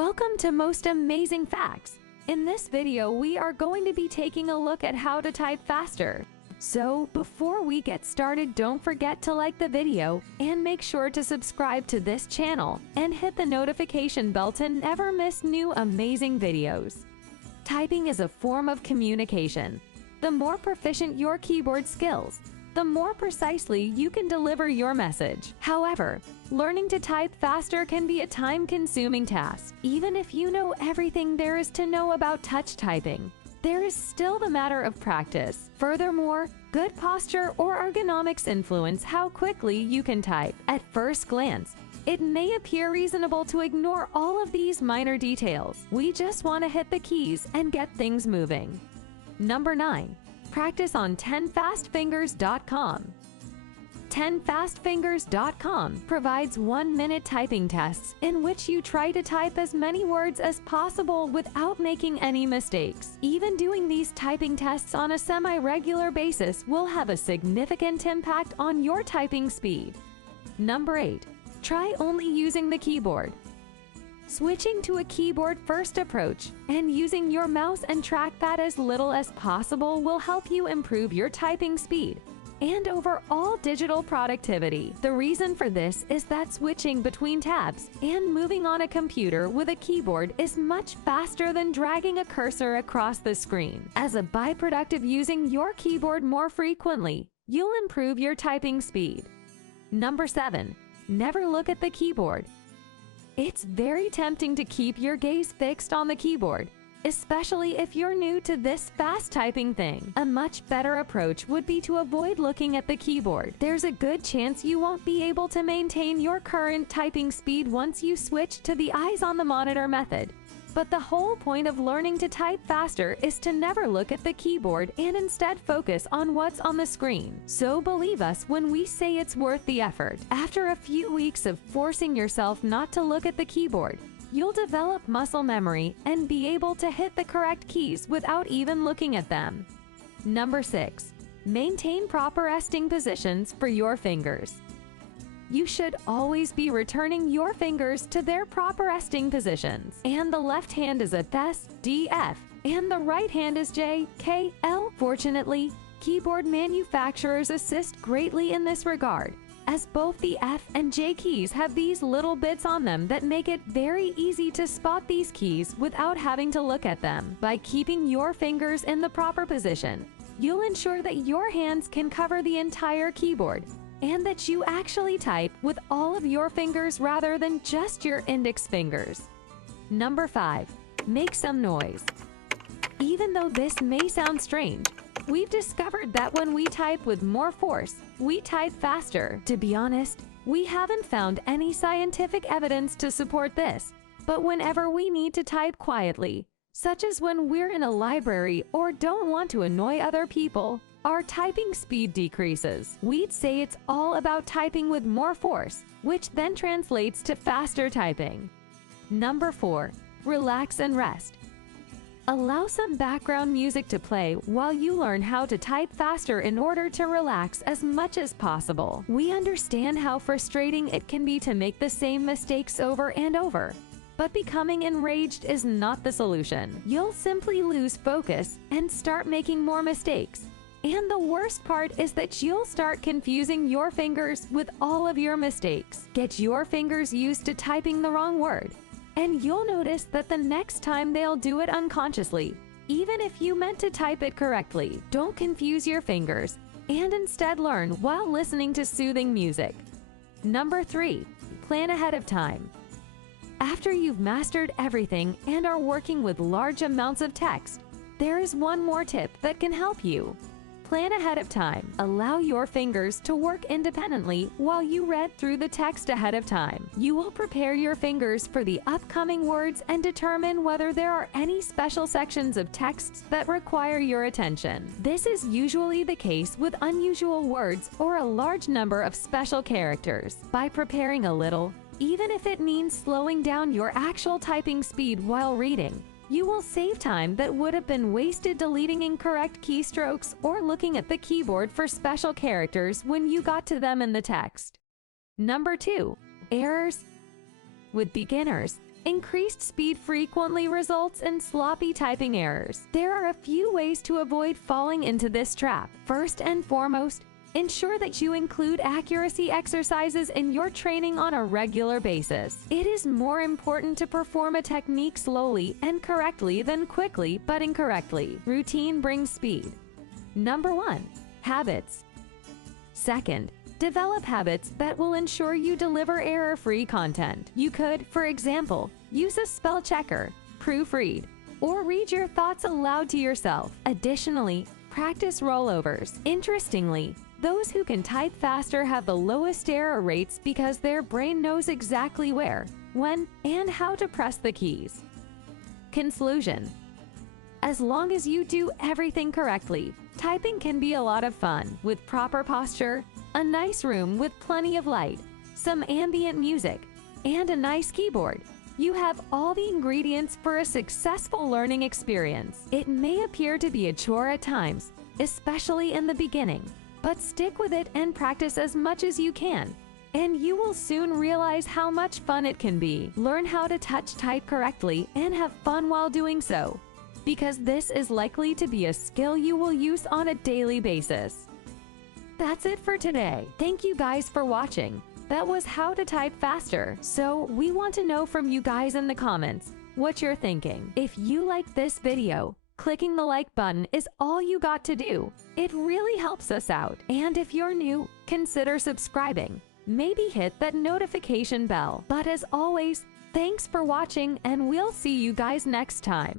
Welcome to Most Amazing Facts. In this video, we are going to be taking a look at how to type faster. So, before we get started, don't forget to like the video and make sure to subscribe to this channel and hit the notification bell to never miss new amazing videos. Typing is a form of communication. The more proficient your keyboard skills, the more precisely you can deliver your message. However, learning to type faster can be a time-consuming task. Even if you know everything there is to know about touch typing, there is still the matter of practice. Furthermore, good posture or ergonomics influence how quickly you can type. At first glance, it may appear reasonable to ignore all of these minor details. We just want to hit the keys and get things moving. Number 9. Practice on 10fastfingers.com. 10fastfingers.com provides 1-minute typing tests in which you try to type as many words as possible without making any mistakes. Even doing these typing tests on a semi-regular basis will have a significant impact on your typing speed. Number 8. Try only using the keyboard. Switching to a keyboard-first approach and using your mouse and trackpad as little as possible will help you improve your typing speed and overall digital productivity. The reason for this is that switching between tabs and moving on a computer with a keyboard is much faster than dragging a cursor across the screen. As a byproduct of using your keyboard more frequently, you'll improve your typing speed. Number 7. Never look at the keyboard. It's very tempting to keep your gaze fixed on the keyboard, especially if you're new to this fast typing thing. A much better approach would be to avoid looking at the keyboard. There's a good chance you won't be able to maintain your current typing speed once you switch to the eyes on the monitor method. But the whole point of learning to type faster is to never look at the keyboard and instead focus on what's on the screen. So believe us when we say it's worth the effort. After a few weeks of forcing yourself not to look at the keyboard, you'll develop muscle memory and be able to hit the correct keys without even looking at them. Number 6. Maintain proper resting positions for your fingers. You should always be returning your fingers to their proper resting positions. And the left hand is at S, D, F, and the right hand is J, K, L. Fortunately, keyboard manufacturers assist greatly in this regard, as both the F and J keys have these little bits on them that make it very easy to spot these keys without having to look at them. By keeping your fingers in the proper position, you'll ensure that your hands can cover the entire keyboard and that you actually type with all of your fingers rather than just your index fingers. Number 5. Make some noise. Even though this may sound strange, we've discovered that when we type with more force, we type faster. To be honest, we haven't found any scientific evidence to support this, but whenever we need to type quietly, such as when we're in a library or don't want to annoy other people, our typing speed decreases. We'd say it's all about typing with more force, which then translates to faster typing. Number 4. Relax and rest. Allow some background music to play while you learn how to type faster in order to relax as much as possible. We understand how frustrating it can be to make the same mistakes over and over, but becoming enraged is not the solution. You'll simply lose focus and start making more mistakes. And the worst part is that you'll start confusing your fingers with all of your mistakes. Get your fingers used to typing the wrong word, and you'll notice that the next time they'll do it unconsciously, even if you meant to type it correctly. Don't confuse your fingers, and instead learn while listening to soothing music. Number 3. Plan ahead of time. After you've mastered everything and are working with large amounts of text, there is one more tip that can help you. Plan ahead of time. Allow your fingers to work independently while you read through the text ahead of time. You will prepare your fingers for the upcoming words and determine whether there are any special sections of text that require your attention. This is usually the case with unusual words or a large number of special characters. By preparing a little, even if it means slowing down your actual typing speed while reading, you will save time that would have been wasted deleting incorrect keystrokes or looking at the keyboard for special characters when you got to them in the text. Number 2. Errors. With beginners, Increased speed frequently results in sloppy typing errors. There are a few ways to avoid falling into this trap. First and foremost, ensure that you include accuracy exercises in your training on a regular basis. It is more important to perform a technique slowly and correctly than quickly but incorrectly. Routine brings speed. Number 1. Habits. Second, develop habits that will ensure you deliver error-free content. You could, for example, use a spell checker, proofread, or read your thoughts aloud to yourself. Additionally, practice rollovers. Interestingly, those who can type faster have the lowest error rates because their brain knows exactly where, when, and how to press the keys. Conclusion. As long as you do everything correctly, typing can be a lot of fun. With proper posture, a nice room with plenty of light, some ambient music, and a nice keyboard, you have all the ingredients for a successful learning experience. It may appear to be a chore at times, especially in the beginning, but stick with it and practice as much as you can, and you will soon realize how much fun it can be. Learn how to touch type correctly and have fun while doing so, because this is likely to be a skill you will use on a daily basis. That's it for today. Thank you guys for watching. That was how to type faster. So we want to know from you guys in the comments what you're thinking. If you like this video, clicking the like button is all you got to do. It really helps us out. And if you're new, consider subscribing. Maybe hit that notification bell. But as always, thanks for watching, and we'll see you guys next time.